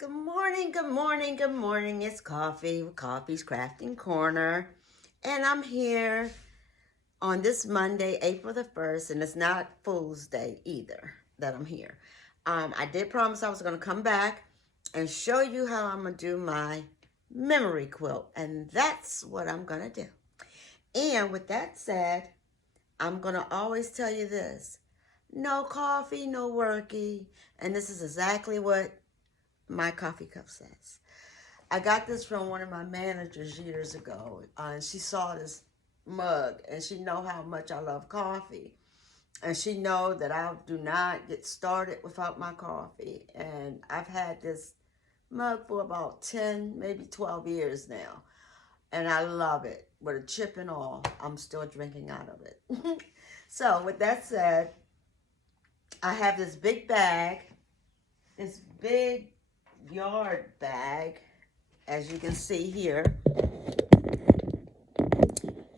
Good morning, good morning, good morning. It's Coffee with Coffee's Crafting Corner. And I'm here on this Monday, April the 1st, and it's not Fool's Day either that I'm here. I did promise I was going to come back and show you how I'm going to do my memory quilt. And that's what I'm going to do. And with that said, I'm going to always tell you this. No coffee, no worky. And this is exactly what my coffee cup says. I got this from one of my managers years ago, and she saw this mug, and she know how much I love coffee, and she know that I do not get started without my coffee. And I've had this mug for about 10, maybe 12 years now, and I love it. With a chip and all, I'm still drinking out of it. So with that said, I have this big bag, this big yard bag, as you can see here,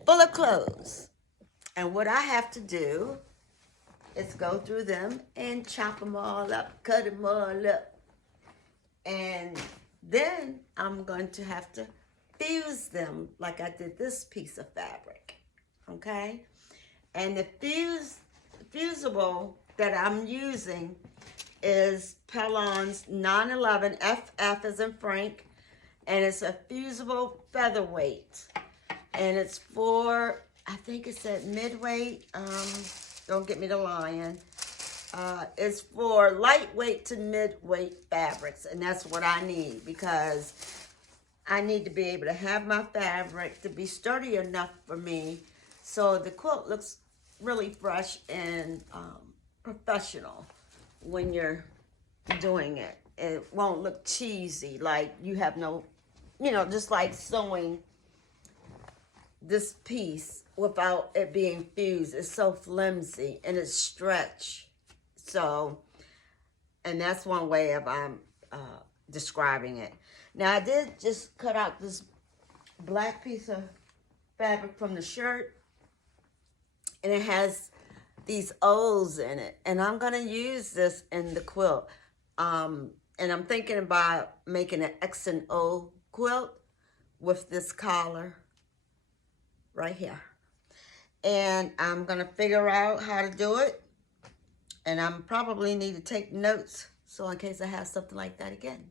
full of clothes. And what I have to do is go through them and chop them all up, cut them all up. And then I'm going to have to fuse them like I did this piece of fabric. Okay? And the fusible that I'm using is Pellon's 911 FF as in Frank, and it's a fusible featherweight, and it's for, I think it said midweight, don't get me to lying. It's for lightweight to midweight fabrics, and that's what I need because I need to be able to have my fabric to be sturdy enough for me so the quilt looks really fresh and professional when you're doing it. It won't look cheesy, like you have no, just like sewing this piece without it being fused. It's so flimsy and it's stretch. So, and that's one way of describing it. Now I did just cut out this black piece of fabric from the shirt, and it has these O's in it, and I'm gonna use this in the quilt. And I'm thinking about making an X and O quilt with this collar right here. And I'm gonna figure out how to do it, and I'm probably need to take notes so in case I have something like that again.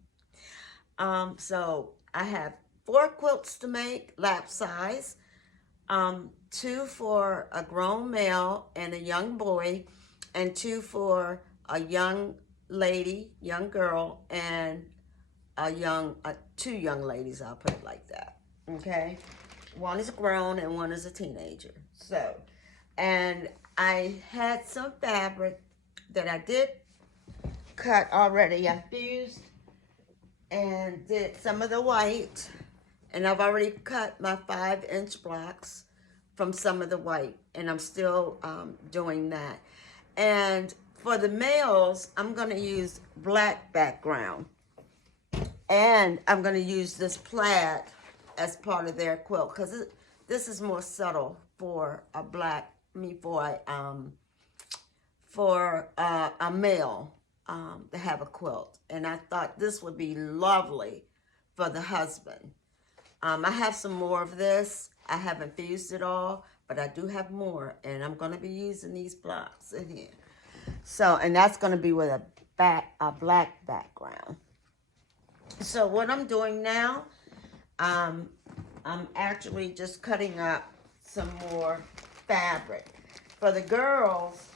So I have 4 quilts to make, lap size. 2 for a grown male and a young boy, and 2 for a young lady, young girl, and two young ladies, I'll put it like that, okay? One is grown and one is a teenager. So, and I had some fabric that I did cut already. I fused and did some of the white, and I've already cut my 5-inch blocks from some of the white, and I'm still doing that. And for the males, I'm gonna use black background, and I'm gonna use this plaid as part of their quilt because this is more subtle for a black, for a male to have a quilt. And I thought this would be lovely for the husband. I have some more of this. I haven't fused it all, but I do have more, and I'm going to be using these blocks in here. So, and that's going to be with a black background. So what I'm doing now, I'm actually just cutting up some more fabric. For the girls,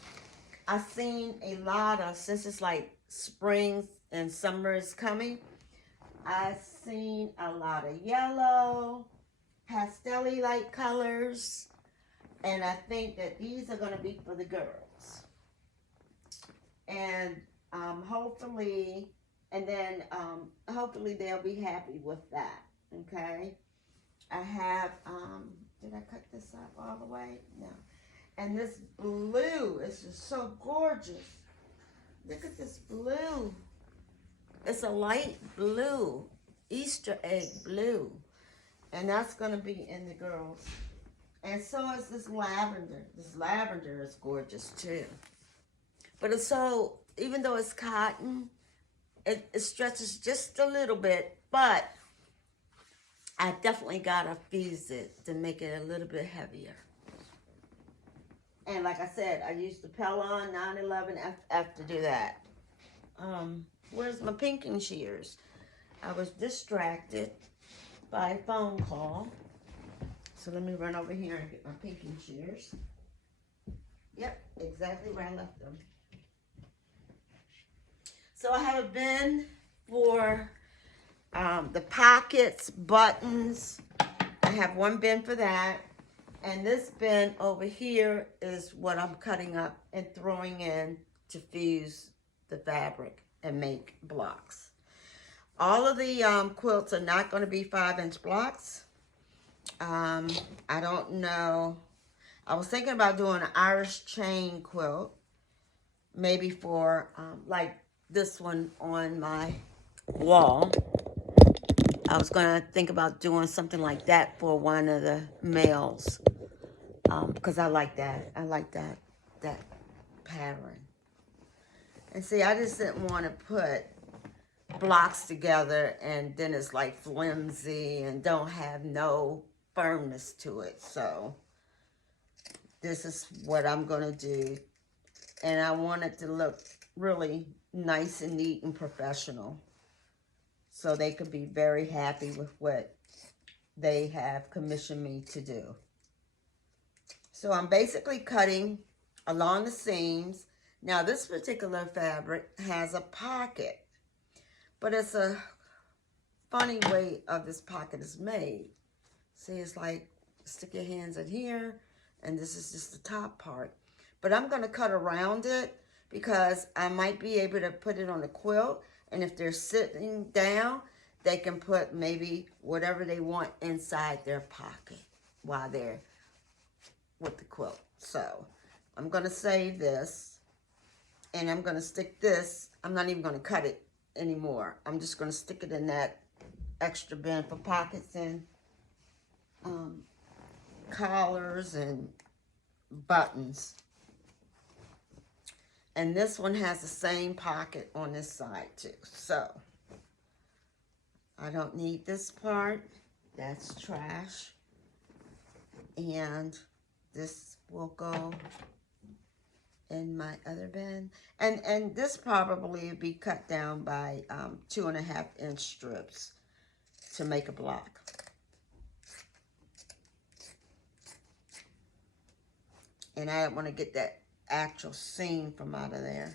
I've seen a lot of, since it's like spring and summer is coming, I've seen a lot of yellow, pastel-y like colors, and I think that these are going to be for the girls. And hopefully, hopefully they'll be happy with that, okay? I have, did I cut this up all the way? No. And this blue is just so gorgeous. Look at this blue. It's a light blue, Easter egg blue. And that's going to be in the girls. And so is this lavender. This lavender is gorgeous too. But it's so, even though it's cotton, it stretches just a little bit, but I definitely gotta fuse it to make it a little bit heavier. And like I said, I used the Pellon 911 F to do that. Where's my pinking shears? I was distracted by a phone call. So let me run over here and get my pinking shears. Yep, exactly where I left them. So I have a bin for the pockets, buttons. I have one bin for that. And this bin over here is what I'm cutting up and throwing in to fuse the fabric and make blocks. All of the quilts are not going to be 5-inch blocks. I don't know. I was thinking about doing an Irish chain quilt, maybe for like this one on my wall. I was going to think about doing something like that for one of the males, because I like that. I like that pattern. And see, I just didn't want to put blocks together and then it's like flimsy and don't have no firmness to it. So this is what I'm going to do. And I want it to look really nice and neat and professional, so they could be very happy with what they have commissioned me to do. So I'm basically cutting along the seams. Now this particular fabric has a pocket, but it's a funny way of this pocket is made. See, it's like stick your hands in here, and this is just the top part. But I'm going to cut around it because I might be able to put it on a quilt, and if they're sitting down, they can put maybe whatever they want inside their pocket while they're with the quilt. So I'm going to save this, and I'm going to stick this. I'm not even going to cut it anymore. I'm just going to stick it in that extra bin for pockets and collars and buttons. And this one has the same pocket on this side too. So I don't need this part. That's trash. And this will go in my other bin. And this probably would be cut down by 2.5-inch strips to make a block. And I don't want to get that actual seam from out of there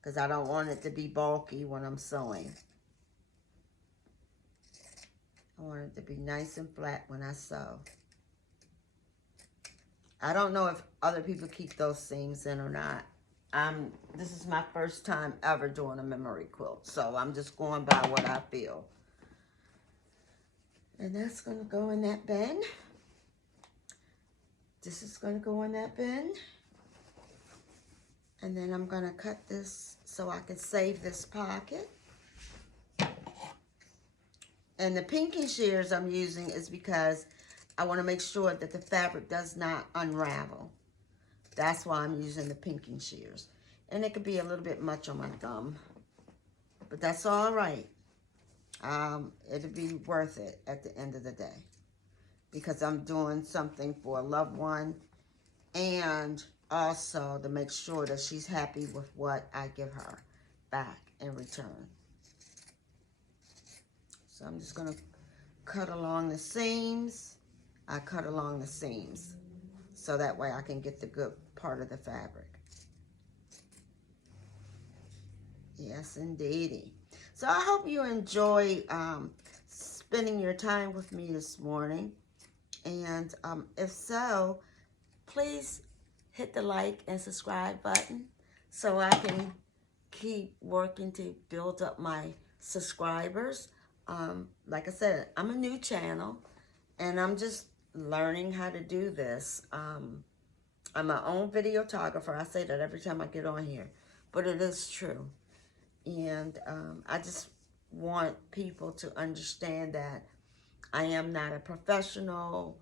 because I don't want it to be bulky when I'm sewing. I want it to be nice and flat when I sew. I don't know if other people keep those seams in or not. This is my first time ever doing a memory quilt, so I'm just going by what I feel. And that's going to go in that bin. This is going to go in that bin. And then I'm going to cut this so I can save this pocket. And the pinking shears I'm using is because I want to make sure that the fabric does not unravel. That's why I'm using the pinking shears. And it could be a little bit much on my thumb, but that's all right. It'll be worth it at the end of the day because I'm doing something for a loved one, and also to make sure that she's happy with what I give her back in return. So I'm just going to cut along the seams. I cut along the seams so that way I can get the good part of the fabric. Yes, indeedy. So I hope you enjoy spending your time with me this morning. And if so, please hit the like and subscribe button so I can keep working to build up my subscribers. Like I said, I'm a new channel and I'm just learning how to do this. I'm my own videographer. I say that every time I get on here, but it is true. And I just want people to understand that I am not a professional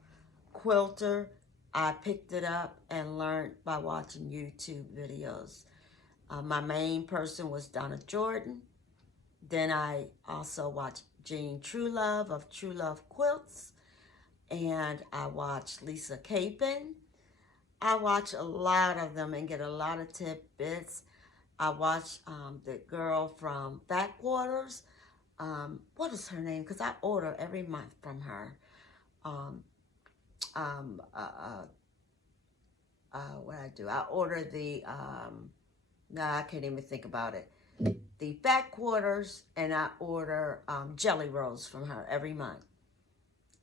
quilter. I picked it up and learned by watching YouTube videos. My main person was Donna Jordan, Then I also watch Jean Truelove of True Love Quilts. And I watch Lisa Capon. I watch a lot of them and get a lot of tidbits. I watch the girl from Fat Quarters. What is her name? Because I order every month from her. Um, um, uh, uh, what I do? I order the, I can't even think about it. The Fat Quarters, and I order jelly rolls from her every month.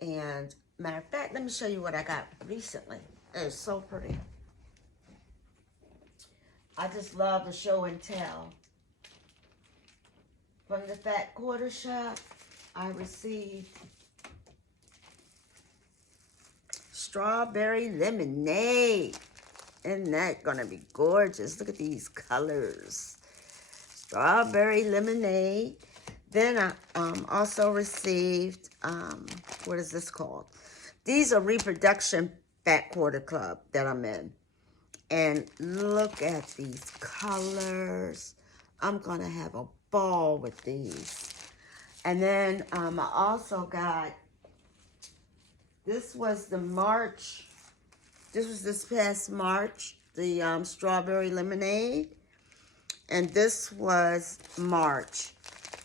And matter of fact, let me show you what I got recently. It's so pretty. I just love the show and tell. From the Fat Quarter Shop, I received strawberry lemonade. Isn't that gonna be gorgeous? Look at these colors. Strawberry lemonade. Then I also received, what is this called? These are Reproduction Fat Quarter Club that I'm in. And look at these colors. I'm going to have a ball with these. And then I also got, this was the March, this was this past March, the strawberry lemonade. And this was March.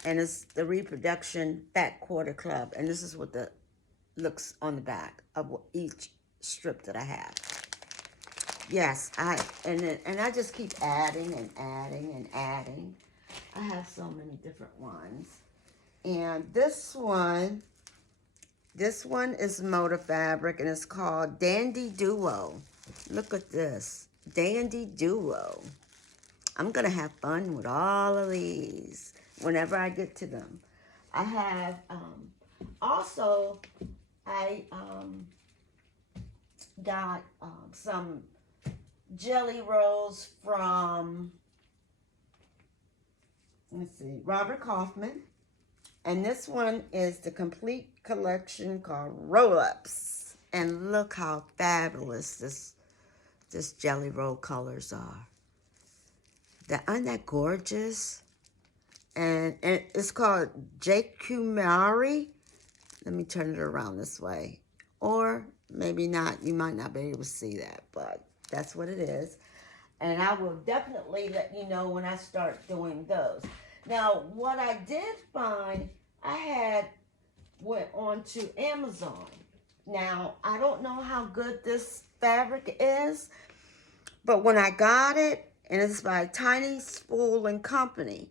And it's the Reproduction Fat Quarter Club. And this is what the looks on the back of each strip that I have. Yes, and I just keep adding and adding and adding. I have so many different ones. And this one is Motor Fabric, and it's called Dandy Duo. Look at this, Dandy Duo. I'm gonna have fun with all of these whenever I get to them. I have also I got some jelly rolls from, let's see, Robert Kaufman. And this one is the complete collection called Roll-Ups. And look how fabulous this jelly roll colors are. Aren't that gorgeous? And it's called Jakumari. Let me turn it around this way. Or maybe not. You might not be able to see that, but that's what it is. And I will definitely let you know when I start doing those. Now, what I did find, I went on to Amazon. Now, I don't know how good this fabric is, but when I got it, and it's by Tiny Spool and Company,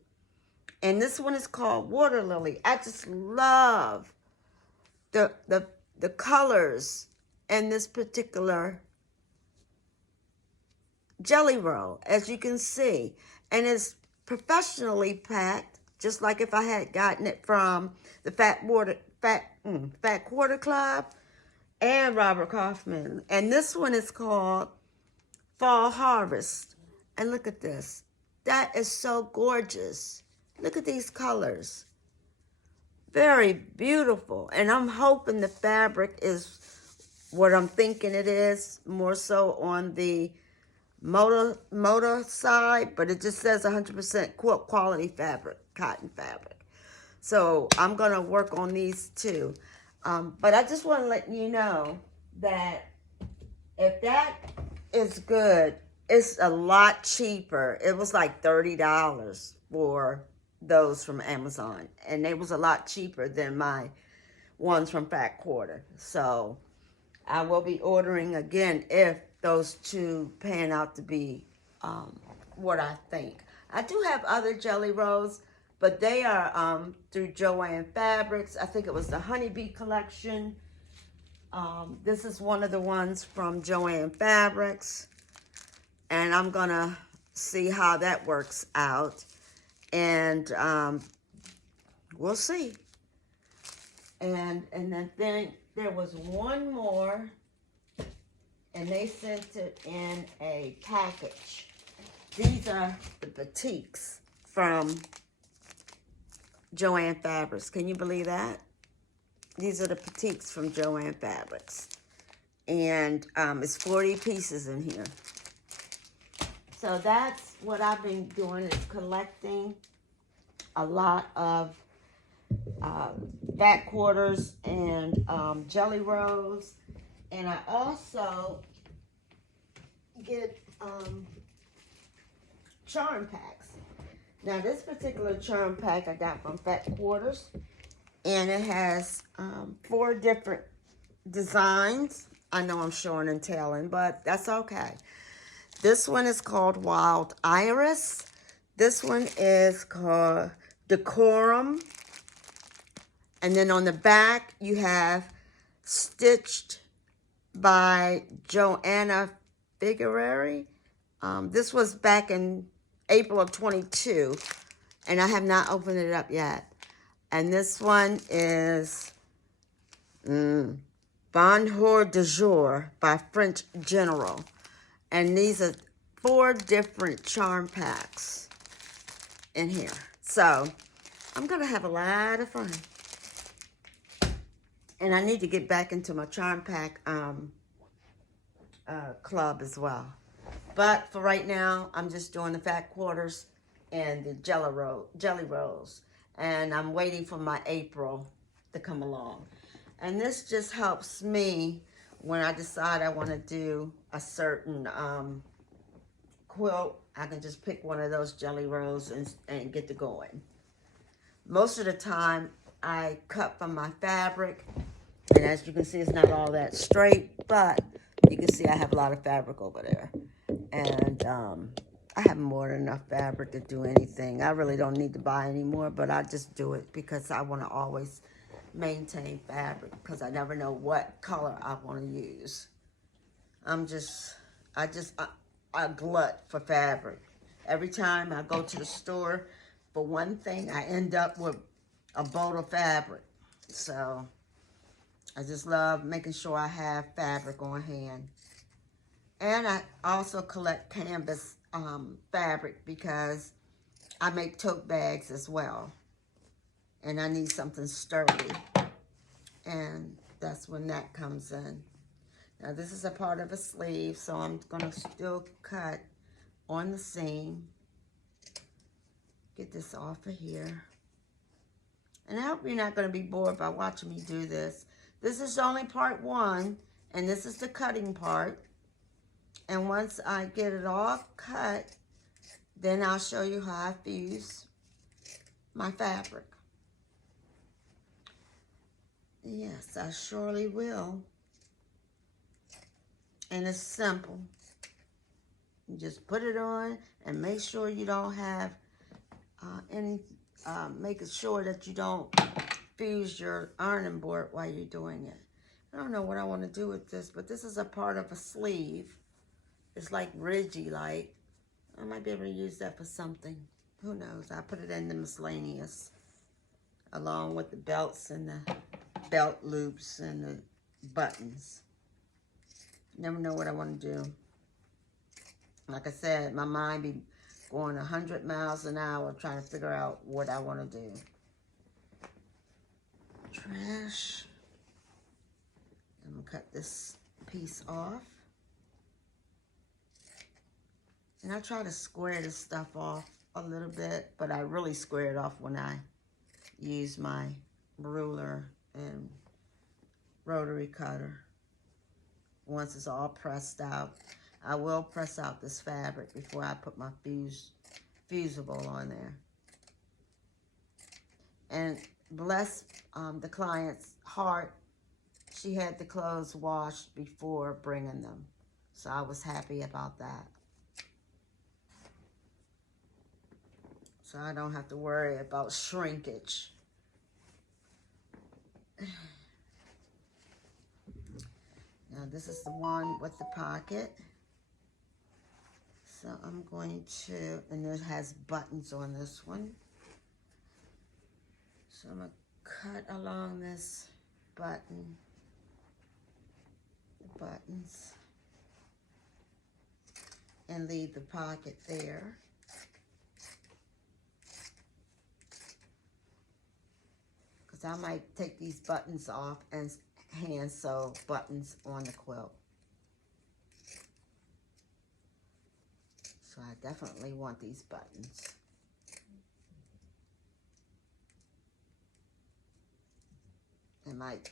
and this one is called Water Lily. I just love the colors in this particular jelly roll, as you can see, and it's professionally packed, just like if I had gotten it from the Fat Quarter Club and Robert Kaufman. And this one is called Fall Harvest. And look at this. That is so gorgeous. Look at these colors. Very beautiful. And I'm hoping the fabric is what I'm thinking it is, more so on the motor side, but it just says 100% quilt quality fabric, cotton fabric. So I'm going to work on these too. But I just want to let you know that if that is good, it's a lot cheaper. It was like $30 for those from Amazon. And it was a lot cheaper than my ones from Fat Quarter. So I will be ordering again if those two pan out to be what I think. I do have other jelly rolls, but they are through Joann Fabrics. I think it was the Honeybee collection. This is one of the ones from Joann Fabrics. And I'm going to see how that works out. And we'll see. And then there was one more, and they sent it in a package. These are the batiks from Joann Fabrics. Can you believe that? These are the batiks from Joann Fabrics. And it's 40 pieces in here. So that's what I've been doing, is collecting a lot of fat quarters and jelly rolls. And I also get charm packs. Now this particular charm pack I got from Fat Quarters, and it has 4 different designs. I know I'm showing and telling, but that's okay. This one is called Wild Iris. This one is called Decorum. And then on the back, you have Stitched by Joanna Figueroa. This was back in April of 22, and I have not opened it up yet. And this one is Bonjour de Jour by French General. And these are 4 different charm packs in here. So I'm going to have a lot of fun. And I need to get back into my charm pack club as well. But for right now, I'm just doing the Fat Quarters and the jelly rolls. And I'm waiting for my April to come along. And this just helps me when I decide I want to do a certain quilt. I can just pick one of those jelly rolls and get to going. Most of the time, I cut from my fabric. And as you can see, it's not all that straight, but you can see I have a lot of fabric over there. And I have more than enough fabric to do anything. I really don't need to buy any more, but I just do it because I want to always maintain fabric because I never know what color I want to use. I glut for fabric. Every time I go to the store for one thing, I end up with a bolt of fabric. So I just love making sure I have fabric on hand. And I also collect canvas fabric because I make tote bags as well. And I need something sturdy. And that's when that comes in. Now this is a part of a sleeve, so I'm going to still cut on the seam. Get this off of here. And I hope you're not going to be bored by watching me do this. This is only part 1, and this is the cutting part. And once I get it all cut, then I'll show you how I fuse my fabric. Yes, I surely will. And it's simple. You just put it on and make sure you don't have making sure that you don't fuse your ironing board while you're doing it. I don't know what I want to do with this, but this is a part of a sleeve. It's like ridgy like. I might be able to use that for something. Who knows? I put it in the miscellaneous along with the belts and the belt loops and the buttons. Never know what I want to do. Like I said, my mind be going 100 miles an hour trying to figure out what I want to do. Trash. I'm going to cut this piece off. And I try to square this stuff off a little bit, but I really square it off when I use my ruler and rotary cutter. Once it's all pressed out, I will press out this fabric before I put my fusible on there. And bless the client's heart, she had the clothes washed before bringing them. So I was happy about that. So I don't have to worry about shrinkage. Now this is the one with the pocket. So I'm going to, and it has buttons on this one. So I'm going to cut along this button, the buttons, and leave the pocket there. Because I might take these buttons off and hand sew buttons on the quilt. So I definitely want these buttons. I might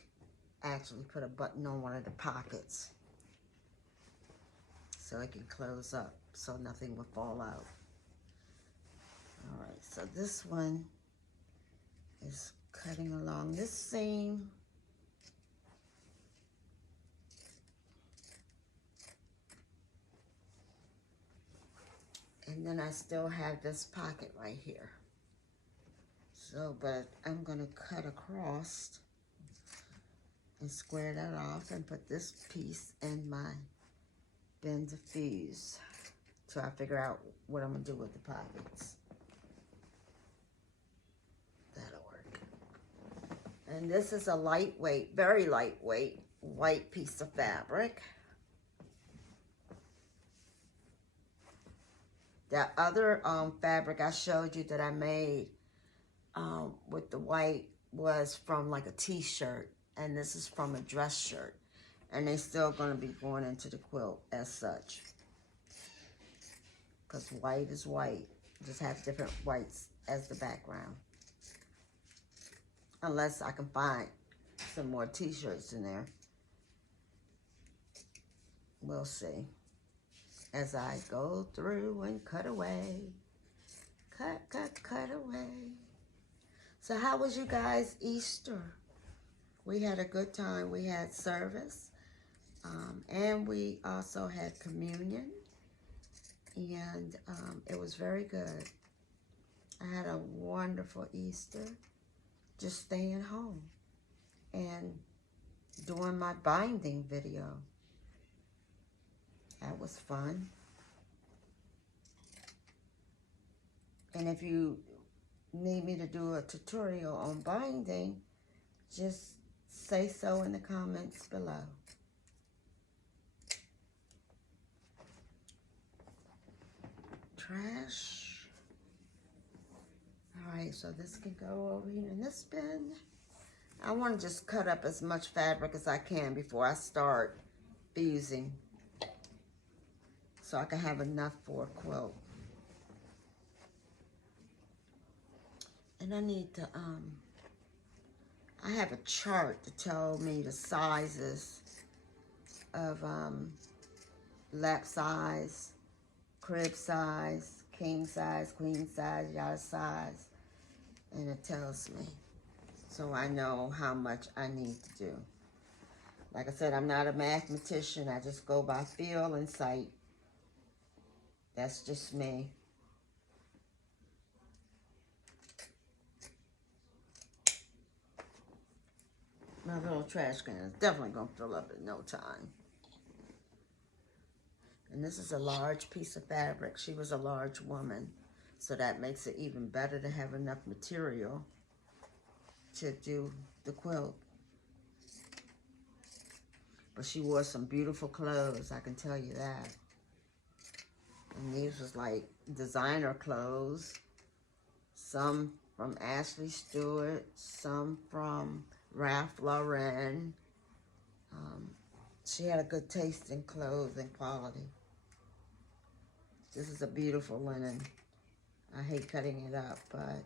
actually put a button on one of the pockets so it can close up so nothing will fall out. All right, so this one is cutting along this seam. And then I still have this pocket right here. So, but I'm gonna cut across and square that off and put this piece in my bin diffuse. So I figure out what I'm gonna do with the pockets. That'll work. And this is a lightweight, very lightweight, white piece of fabric. That other fabric I showed you that I made with the white was from like a t-shirt, and this is from a dress shirt, and they're still going to be going into the quilt as such, because white is white. Just have different whites as the background, unless I can find some more t-shirts in there. We'll see as I go through and cut away. Cut away. So how was you guys' Easter? We had a good time. We had service, and we also had communion, and it was very good. I had a wonderful Easter, just staying home and doing my binding video. That was fun. And if you need me to do a tutorial on binding, just say so in the comments below. Trash. All right, so this can go over here in this bin. I want to just cut up as much fabric as I can before I start fusing, so I can have enough for a quilt. And I need to, I have a chart to tell me the sizes of lap size, crib size, king size, queen size, yacht size, and it tells me, so I know how much I need to do. Like I said, I'm not a mathematician. I just go by feel and sight. That's just me. My little trash can is definitely going to fill up in no time. And this is a large piece of fabric. She was a large woman, so that makes it even better to have enough material to do the quilt. But she wore some beautiful clothes, I can tell you that. And these was like designer clothes. Some from Ashley Stewart, some from Ralph Lauren. She had a good taste in clothes and quality. This is a beautiful linen. I hate cutting it up, but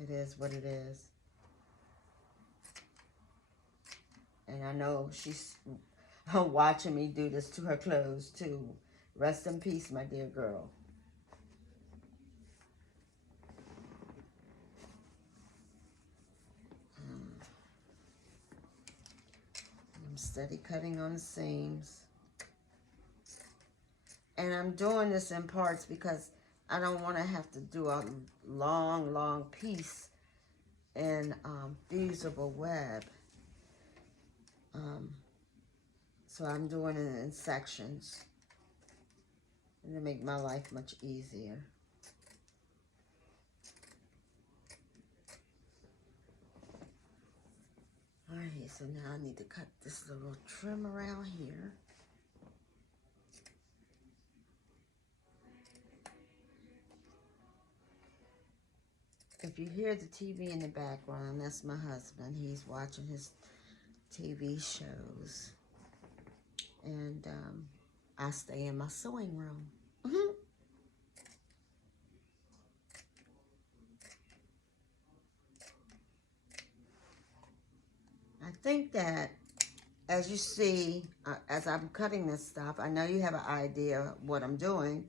it is what it is. And I know she's watching me do this to her clothes too. Rest in peace, my dear girl. I'm steady cutting on the seams. And I'm doing this in parts because I don't want to have to do a long piece in fusible web. So I'm doing it in sections, and to make my life much easier. Alright, so now I need to cut this little trim around here. If you hear the TV in the background, that's my husband. He's watching his TV shows. And I stay in my sewing room. think that as you see, as I'm cutting this stuff, I know you have an idea what I'm doing,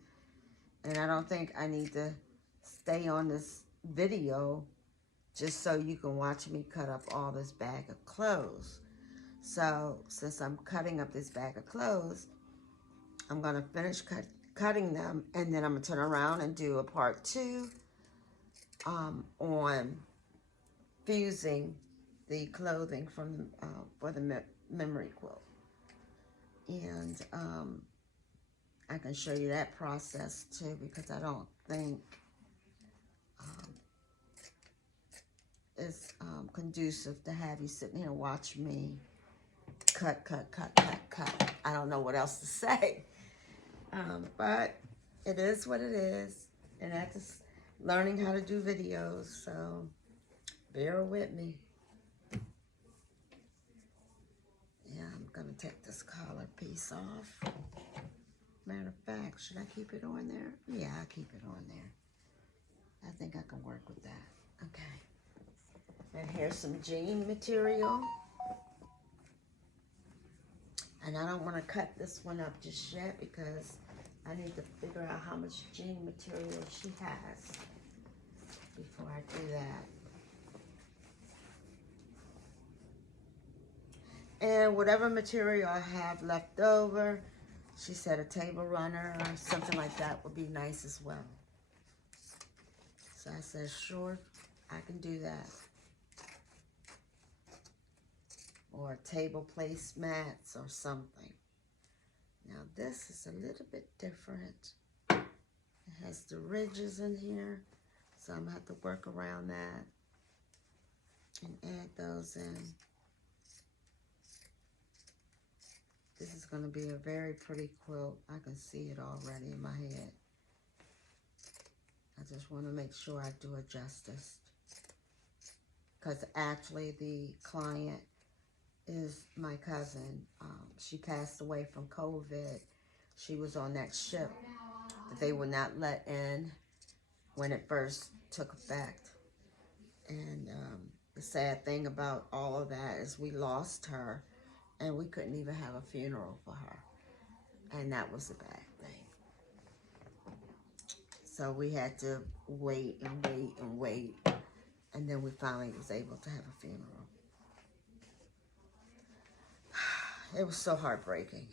and I don't think I need to stay on this video just so you can watch me cut up all this bag of clothes. So since I'm cutting up this bag of clothes, I'm going to finish cutting them, and then I'm going to turn around and do a part 2 on fusing the clothing from for the memory quilt. And I can show you that process too, because I don't think it's conducive to have you sitting here and watch me cut. I don't know what else to say. But it is what it is. And that's just learning how to do videos, so bear with me. Yeah, I'm gonna take this collar piece off. Matter of fact, should I keep it on there? Yeah, I'll keep it on there. I think I can work with that. Okay. And here's some jean material. And I don't want to cut this one up just yet because I need to figure out how much jean material she has before I do that. And whatever material I have left over, she said a table runner or something like that would be nice as well. So I said, sure, I can do that. Or table placemats or something. Now this is a little bit different. It has the ridges in here, so I'm gonna have to work around that and add those in. This is gonna be a very pretty quilt. I can see it already in my head. I just want to make sure I do it justice, because actually the client is my cousin. She passed away from COVID. She was on that ship that they would not let in when it first took effect. And the sad thing about all of that is we lost her, and we couldn't even have a funeral for her. And that was a bad thing. So we had to wait and wait and wait. And then we finally was able to have a funeral. It was so heartbreaking.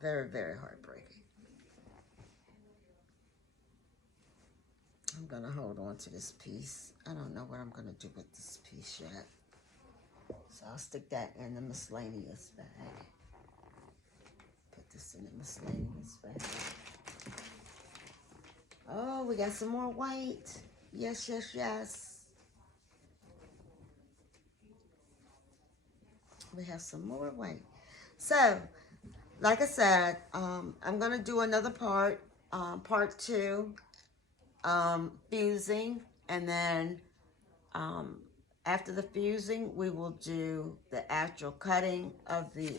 Very, very heartbreaking. I'm going to hold on to this piece. I don't know what I'm going to do with this piece yet. So I'll stick that in the miscellaneous bag. Put this in the miscellaneous bag. Oh, we got some more white. Yes, yes, yes. We have some more white. So, like I said, I'm going to do another part, part 2, fusing. And then after the fusing, we will do the actual cutting of the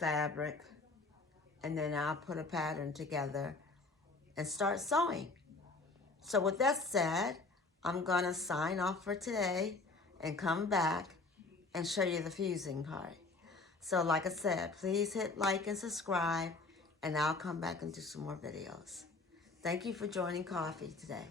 fabric. And then I'll put a pattern together and start sewing. So with that said, I'm going to sign off for today and come back and show you the fusing part. So like I said, please hit like and subscribe, and I'll come back and do some more videos. Thank you for joining Coffee today.